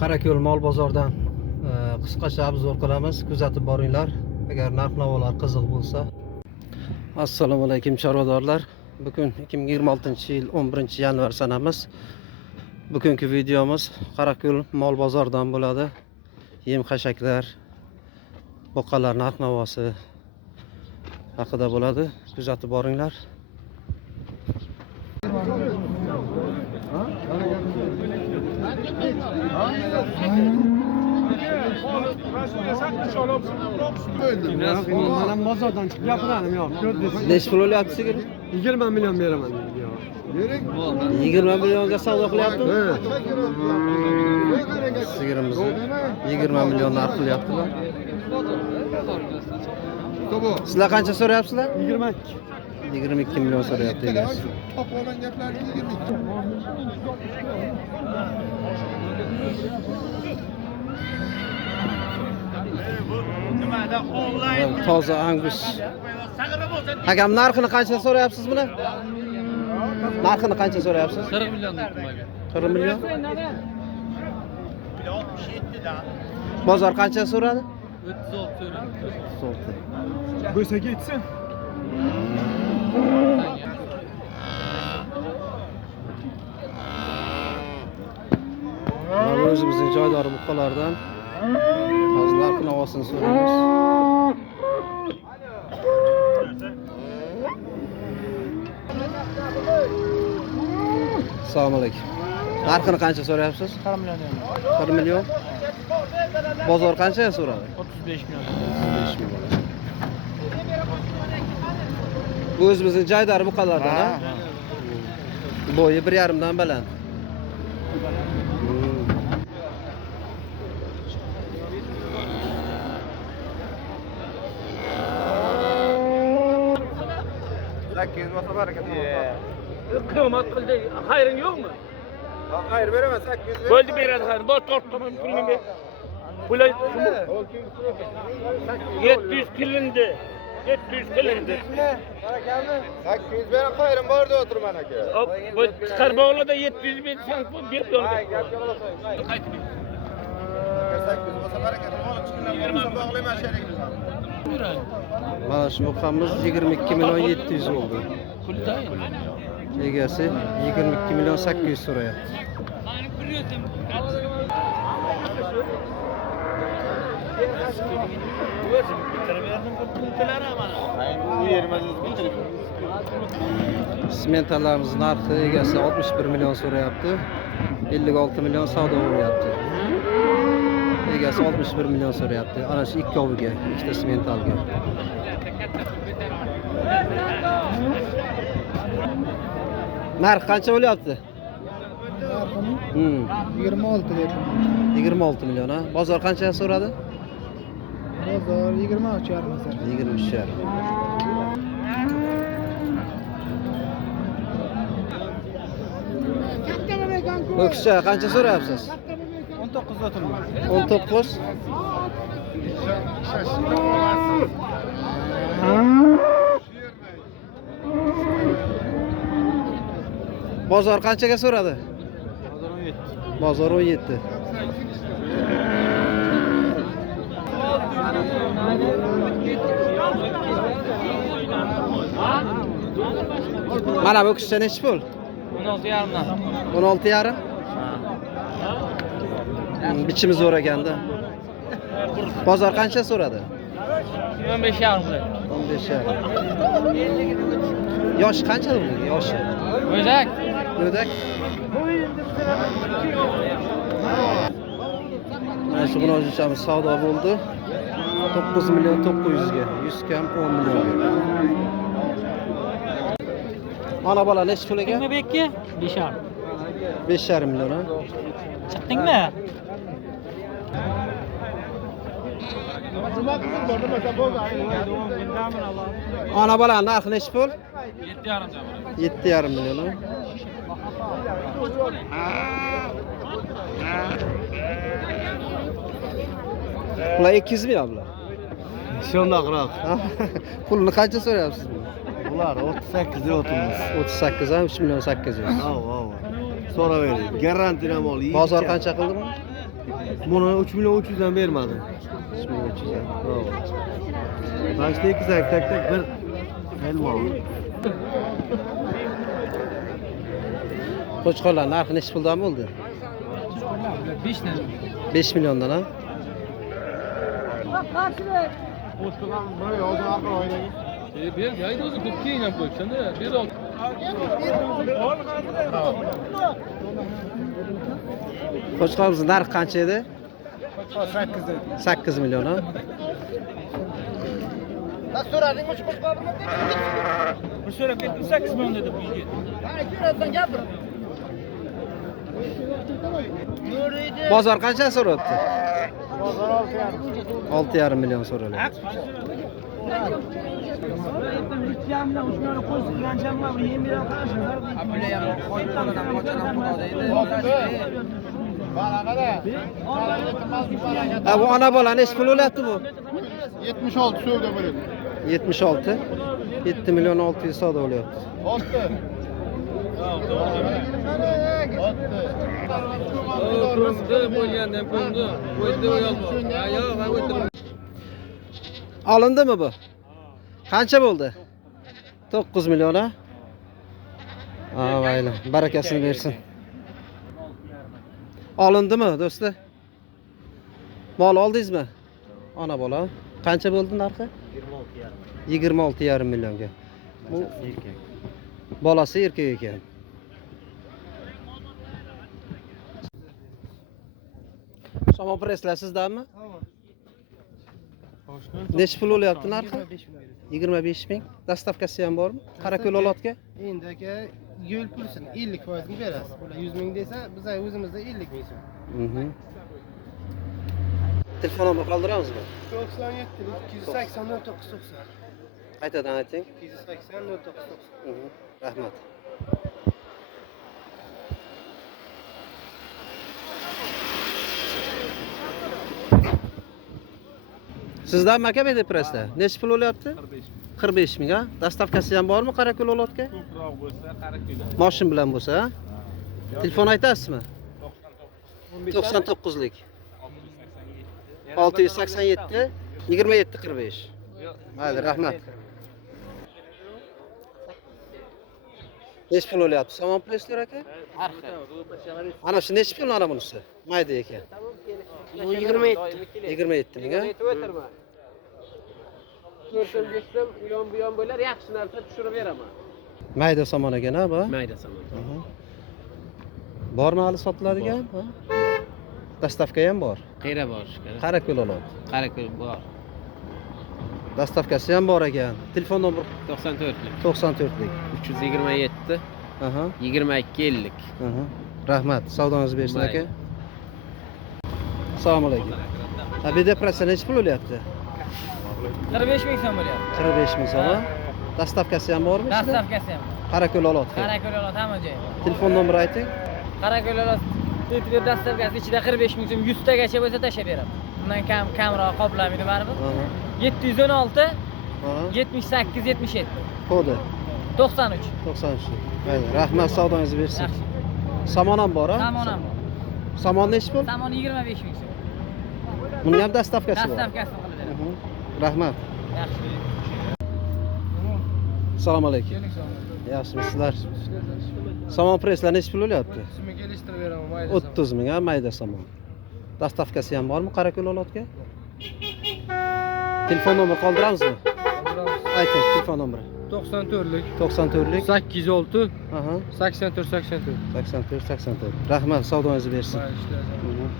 Qarako'l mol bozordan qisqacha obzor qilamiz. Kuzatib boringlar. Agar narx-navolar qiziq bo'lsa. Assalomu alaykum chorvadorlar. Bugun 2026-yil 11-yanvar sanamiz. Bugungi videomiz Qarako'l mol bozoridan bo'ladi. Yem-xashaklar, boqalar narx-navosi haqida bo'ladi. Kuzatib boringlar. Ben bozordan çıkıp yapıranım yok. Neç pul olyapti sigir? 20 milyon veremem. 20 milyonga savdo qilyaptimi? Sigirimizni 20 million narx qilyaptilar. Sizlar qancha so'rayapsizlar? 22 million so'rayapti egasi. Toza Angus. Hakam narxini qancha so'rayapsiz buni? Narxini qancha so'rayapsiz? 40 milyon deyapman. 40 million. Bozor qancha so'radi? 36 so'radi. 36. Bo'lsa ketsin. Mana o'zimizning joydori buqalardan hozir narx-navosini so'raymiz. Assalomu alaykum. Narxini qancha so'rayapsiz? 40 milyon deyapman. 40 million. Bozor qanchaga so'radi? 35 milyon. 35 million. Bu o'zimizning joydori buqalardan, ha? Bo'yi 1,5 dan baland. Kıymet kıldı. Hayrın yok mu? Hayır veremez. 800 Böldü bir yere hayır. Bot ortamın kulübü. Bula 700 kilindi. 700 kilindi. 800 veren hayırım vardı oturman ake. Bu çıkarma oğlu da 700 bin sen bir yolu. Mana shu buqamiz 22 million 700 oldu. Egasi 22 million 800 so'rayapti. Simentalarimiz narxi egasi 61 million so'rayapti. 56 million savdo bo'lyapti. Egasi 61 million so'rayapti. Ana shu ikkoviga, ikkita simentalga. Narx qancha bo'lyapti? Narxim 26 dedim. 26 million ha. Bozor qancha so'radi? Bozor 23 yarım mesela. 23 yarım. O'kischa qancha so'rayapsiz? 19 oturma. 19. Bozor qanchaga so'radi? Bozor 17. Mana bu o'kischa nechi pul? 16,5 dan. 16 yarım. Biçimi zo'r ekanda. Bozor qancha so'radi? 15,5 qiladi. 15 yarım. Yosh qancha bu? Yoshi? O'zak. O'dak. Mana shu g'unojamiz savdo bo'ldi. 9 million 900 ga, 100 kam 10 millionga. Ana bola nechi puliga? Kimga bekki? 5,5. 5,5 million ha. Chiqdingmi? Ana bola narxi nechi pul? 7,5. 7,5 million ha. Bular 200 mi ya bular? Şundaqroq. Pulni qancha so'rayapsiz? Bular 38 ga o'tirmiz. 38 ha, 3 million 800. So'ravering. Garantiya mol. Bozor qancha qildi bu? Buni 3 milyon 300 dan bermadim. 3 milyon 300. Bravo. Mana shu ikki zak tak bir elma. Qo'chqorlar narxi necha puldan bo'ldi? 5 milliondan ha? Qo'chqorimiz narxi qancha edi? 8 million ha? So'radingmi shu qo'shqorni? Bir so'rab ketdim 8 million dedi bu yigit. Qani ko'rasiz gapir. Bozor qancha so'rayapti? Bozor 6,5 million so'ralyapti. Ha bu ana bola necha pul o'lyapti bu? 76 so'vda bo'ladi. 76. 7 milyon 600 savdo o'lyapti. 6. Olindimi bu? Qancha bo'ldi? 9 million ha? Mayli, barakasini bersin. Olindimi do'stlar? Mol oldingizmi? Ona bola. Qancha bo'ldi narxi? 26,5 millionga. Bu bolasi erkak ekan. Somon preslar sizdami? Necha pul o'lyapti narxi? 25 ming. Dastavkasi ham bormi? Qarako'l olotga? Endi aka yo'l pulsini 50% ni berasiz. Bular 100 ming desa, biz o'zimizda 50 ming so'm. Telefon nomer qoldiramizmi? 97 280 0990. Aytadan ayting. 280 0990. Rahmat. Sizdan aka Bede Pressda necha pul o'lyapti? 45 ming ha? Dastavkasi ham bormi Qarako'l olotga? Ko'proq bo'lsa Qarako'l. Mashin bilan bo'lsa ha? Telefon aytasizmi? 99 lik. 687 27 45. Mayli, rahmat. Necha pul o'lyapti? Somon Presslar aka? Ana shu necha pul ana bunisi? Mayda ekan. 27 ming ha? Ko'rsam geçsem uyon bu yon bo'lar, yaxshi narsa tushirib beraman. Mayda somon ekan ha bu? Mayda somon. Bormi hali sotiladigan? Ha? Dastavka ham bor. Qayerga borish kerak? Qarako'l olot. Qarako'l bor. Dastavkasi ham bor ekan. Telefon nomer 94 lik. 94 lik. 327 Aha. 22 50. Aha. Rahmat. Savdongiz bersin aka. Assalomu alaykum. Bede Pressda necha pul o'lyapti? 45 ming so'm bo'lyapti. 45 ming so'm. Dastavkasi ham bormi? Dastavkasi ham. Qarako'l olot. Qarako'l olot hamma joy. Telefon nomeri ayting. Qarako'l olot titrib dastavkasi ichida 45 ming so'm 100 tagacha bo'lsa tashlab beraman. Undan kamroq qoplamaydi baribir. 716 78 77 Kodi 93. 93. Mayli, rahmat, savdongizni bersin. Yaxshi. Samon ham bor ha? Samon ham bor. Samon nechi pul? Samon 25 ming so'm. Buni ham dastavkasi bor. Dastavkasi qilib. Rahmat. Yaxshi. Assalomu alaykum. Yaxshimisizlar? Somon Presslar nechi pul o'lyapti? Shuni kelishtirib beraman, mayli. 30 ming ha, mayda somon. Dastavkasi ham bormi Qarako'l olotga? Telefon nomer qoldiramizmi? Ayting, telefon nomeri. 94 lik 94 lik 806 Aha. 84 84. 84 84. Rahmat, savdongizni bersin. Mayli, ishlayapman.